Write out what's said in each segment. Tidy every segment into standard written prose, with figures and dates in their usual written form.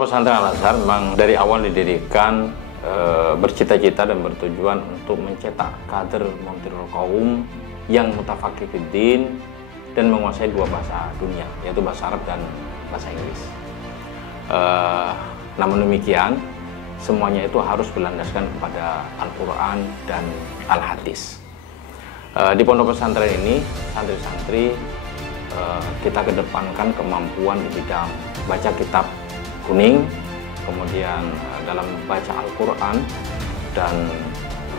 Pondok Pesantren Al-Azhar memang dari awal didirikan bercita-cita dan bertujuan untuk mencetak kader Montirul Qaum yang mutafaqih fiddin dan menguasai dua bahasa dunia, yaitu bahasa Arab dan bahasa Inggris. Namun demikian, semuanya itu harus berlandaskan kepada Al-Quran dan Al-Hadis. Di pondok pesantren ini, santri-santri kita kedepankan kemampuan di bidang baca kitab kuning, kemudian dalam baca Al-Quran, dan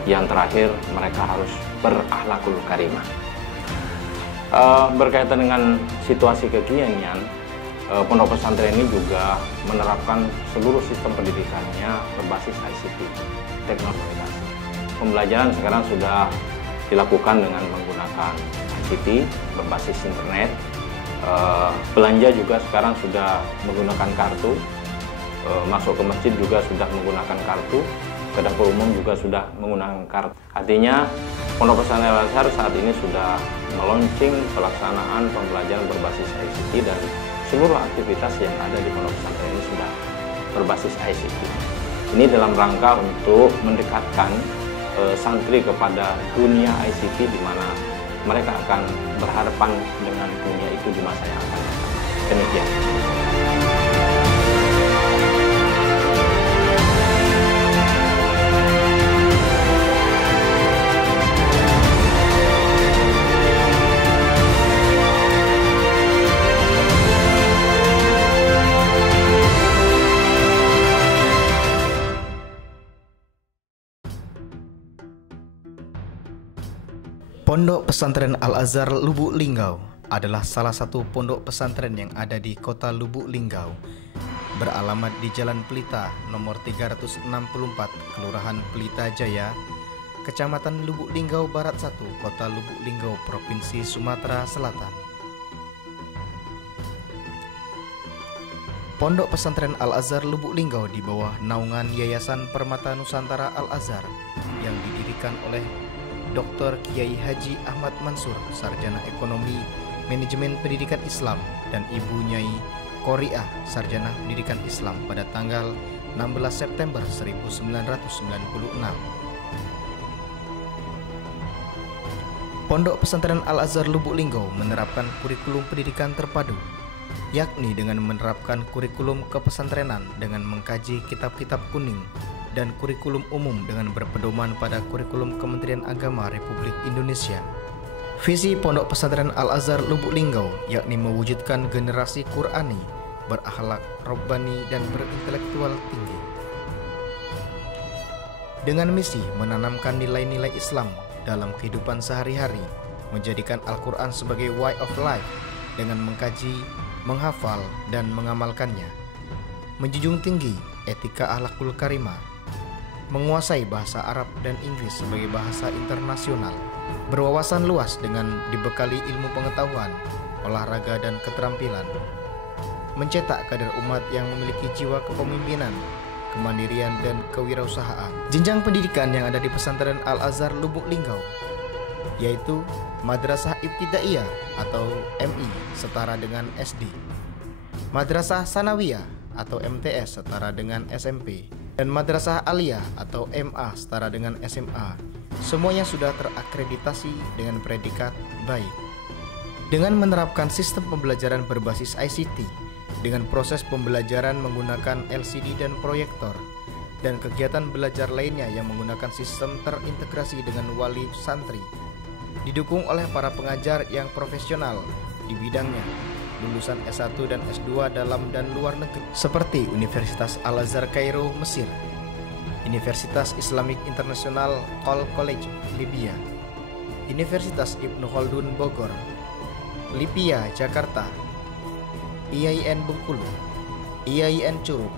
yang terakhir mereka harus berakhlakul karimah. Berkaitan dengan situasi kekinian, pondok pesantren ini juga menerapkan seluruh sistem pendidikannya berbasis ICT, teknologi. Pembelajaran sekarang sudah dilakukan dengan menggunakan ICT berbasis internet. Belanja juga sekarang sudah menggunakan kartu. Masuk ke masjid juga sudah menggunakan kartu, ke dapur umum juga sudah menggunakan kartu. Artinya Pondok Pesantren Al-Azhar saat ini sudah meluncing pelaksanaan pembelajaran berbasis ICT dan seluruh aktivitas yang ada di pondok pesantren ini sudah berbasis ICT. Ini dalam rangka untuk mendekatkan santri kepada dunia ICT, di mana mereka akan berhadapan dengan dunia itu di masa yang akan datang. Demikian. Pondok Pesantren Al-Azhar Lubuk Linggau adalah salah satu pondok pesantren yang ada di kota Lubuk Linggau, beralamat di Jalan Pelita nomor 364, Kelurahan Pelita Jaya, Kecamatan Lubuk Linggau Barat 1, Kota Lubuk Linggau, Provinsi Sumatera Selatan. Pondok Pesantren Al-Azhar Lubuk Linggau di bawah naungan Yayasan Permata Nusantara Al-Azhar yang didirikan oleh Dr. Kiai Haji Ahmad Mansur, Sarjana Ekonomi Manajemen Pendidikan Islam, dan Ibu Nyai Qoriah, Sarjana Pendidikan Islam pada tanggal 16 September 1996. Pondok Pesantren Al-Azhar Lubuk Linggau menerapkan kurikulum pendidikan terpadu, yakni dengan menerapkan kurikulum kepesantrenan dengan mengkaji kitab-kitab kuning dan kurikulum umum dengan berpedoman pada kurikulum Kementerian Agama Republik Indonesia. Visi Pondok Pesantren Al-Azhar Lubuk Linggau yakni mewujudkan generasi Qur'ani, berakhlak Rabbani dan berintelektual tinggi. Dengan misi menanamkan nilai-nilai Islam dalam kehidupan sehari-hari, menjadikan Al-Quran sebagai way of life dengan mengkaji, menghafal, dan mengamalkannya. Menjunjung tinggi etika akhlakul karimah, menguasai bahasa Arab dan Inggris sebagai bahasa internasional, berwawasan luas dengan dibekali ilmu pengetahuan, olahraga dan keterampilan, mencetak kader umat yang memiliki jiwa kepemimpinan, kemandirian dan kewirausahaan. Jenjang pendidikan yang ada di Pesantren Al-Azhar Lubuk Linggau yaitu Madrasah Ibtidaiyah atau MI setara dengan SD, Madrasah Sanawiyah atau MTS setara dengan SMP, dan Madrasah Aliyah atau MA setara dengan SMA. Semuanya sudah terakreditasi dengan predikat baik. Dengan menerapkan sistem pembelajaran berbasis ICT, dengan proses pembelajaran menggunakan LCD dan proyektor, dan kegiatan belajar lainnya yang menggunakan sistem terintegrasi dengan wali santri, didukung oleh para pengajar yang profesional di bidangnya, lulusan S1 dan S2 dalam dan luar negeri seperti Universitas Al-Azhar Kairo, Mesir, Universitas Islamic International College, Libya, Universitas Ibnu Khaldun, Bogor, Lipia, Jakarta, IAIN Bengkulu, IAIN Curug,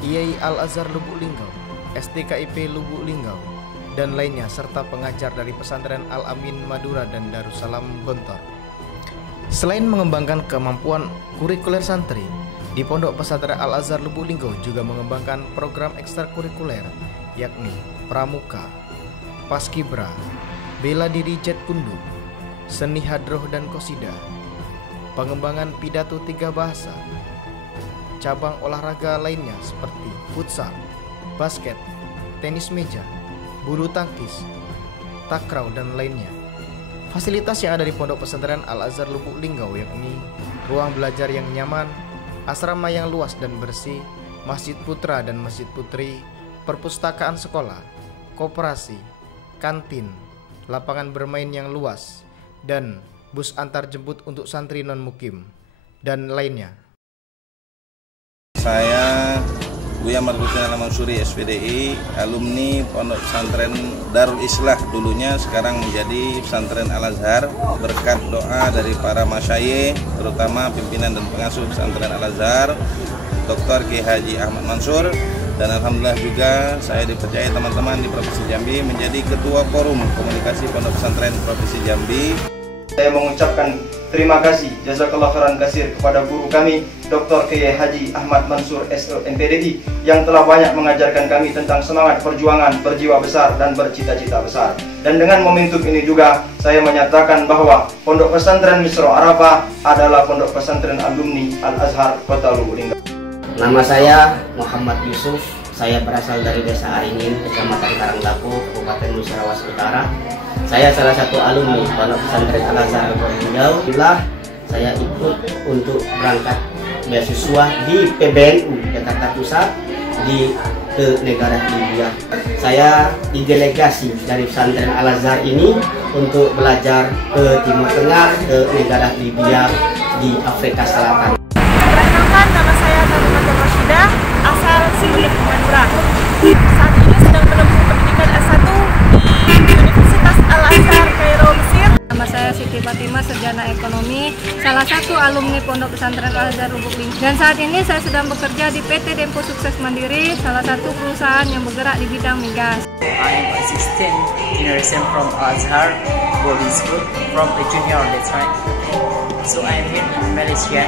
IAI Al-Azhar Lubuk Linggau, STKIP Lubuk Linggau, dan lainnya, serta pengajar dari Pesantren Al-Amin Madura dan Darussalam Gontor. Selain mengembangkan kemampuan kurikuler santri, di Pondok Pesantren Al-Azhar Lubuk Linggau juga mengembangkan program ekstrakurikuler, yakni Pramuka, Paskibra, Bela Diri Jetkundu, Seni Hadroh dan Qosida, pengembangan pidato 3 bahasa, cabang olahraga lainnya seperti futsal, basket, tenis meja, bulu tangkis, takraw, dan lainnya. Fasilitas yang ada di Pondok Pesantren Al-Azhar Lubuk Linggau yakni ruang belajar yang nyaman, asrama yang luas dan bersih, masjid putra dan masjid putri, perpustakaan sekolah, koperasi, kantin, lapangan bermain yang luas, dan bus antar jemput untuk santri non-mukim, dan lainnya. Saya Buya Marzukin Al-Mansuri SPDI, alumni Pondok Pesantren Darul Islah dulunya, sekarang menjadi Pesantren Al-Azhar. Berkat doa dari para masyayikh, terutama pimpinan dan pengasuh Pesantren Al-Azhar, Dr. Kiai Haji Ahmad Mansur, dan alhamdulillah juga saya dipercaya teman-teman di Provinsi Jambi menjadi Ketua Forum Komunikasi Pondok Pesantren Provinsi Jambi. Saya mengucapkan terima kasih jazakallah khairan katsir kepada guru kami Dr. Kiai Haji Ahmad Mansur SMPDI yang telah banyak mengajarkan kami tentang semangat perjuangan, berjiwa besar dan bercita-cita besar. Dan dengan momentum ini juga saya menyatakan bahwa Pondok Pesantren Misro Arafah adalah Pondok Pesantren alumni Al-Azhar Kota Lubuk Linggau. Nama saya Muhammad Yusuf. Saya berasal dari Desa Aringin, Kecamatan Karanglaku, Kabupaten Musirawas Utara. Saya salah satu alumni Pondok Pesantren Al-Azhar Lubuk Linggau. Alhamdulillah, saya ikut untuk berangkat beasiswa di PBNU Jakarta Pusat ke negara Libya. Saya didelegasi dari pesantren Al-Azhar ini untuk belajar ke Timur Tengah, ke negara Libya di Afrika Selatan. Perkenalkan, nama saya Nurul Rashidah, asal Silik, Madura. Saat ini sedang menempuh pendidikan S1 di Universitas Al-Azhar Kairo, Mesir. Nama saya Siti Fatimah, sarjana ekonomi, salah satu alumni Pondok Pesantren Al-Azhar Lubuk Linggau. Dan saat ini saya sedang bekerja di PT Dempo Sukses Mandiri, salah satu perusahaan yang bergerak di bidang migas. I am a 16th generation from Al-Azhar boarding school from the junior, that's right. So I am here in Malaysia,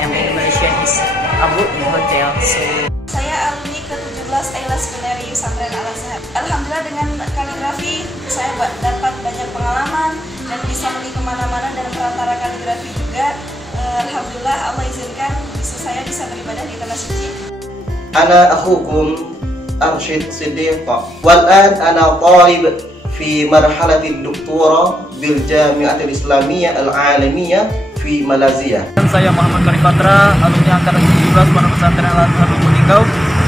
and in Malaysia is abroad in hotel. So saya alumni ke-17 Ayla Seminari Pesantren Al-Azhar. Alhamdulillah dengan kaligrafi saya dapat banyak pengalaman dan bisa pergi kemana-mana dalam perantara kaligrafi juga. Alhamdulillah Allah izinkan saya bisa beribadah di tanah suci. Ana akhukum Arsyid Siddiq, wal'an ana talib fi marhalatil doktora bil Jami'atil Islamiyah Al-Alamiyah fi Malaysia. Saya Muhammad Karif Patra, alumni angkatan 17 Pondok Pesantren Al-Azhar Lubuk Linggau,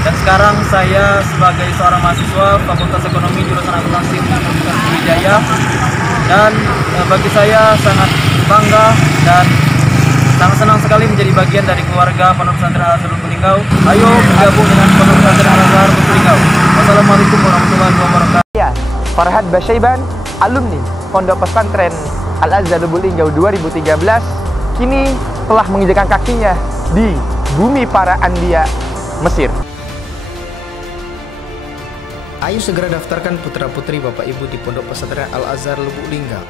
dan sekarang saya sebagai seorang mahasiswa Fakultas Ekonomi jurusan Akuntansi Universitas Sriwijaya. Dan bagi saya sangat bangga dan sangat senang sekali menjadi bagian dari keluarga Pondok Pesantren Al-Azhar Lubuk Linggau. Ayo bergabung dengan Pondok Pesantren Al-Azhar Lubuk Linggau. Wassalamualaikum warahmatullahi wabarakatuh. Ya, Farhad Basyaiban, alumni Pondok Pesantren Al-Azhar Lubuk Linggau 2013, kini telah menginjakan kakinya di bumi para Anbiya, Mesir. Ayo segera daftarkan putra-putri Bapak Ibu di Pondok Pesantren Al-Azhar Lubuk Linggau.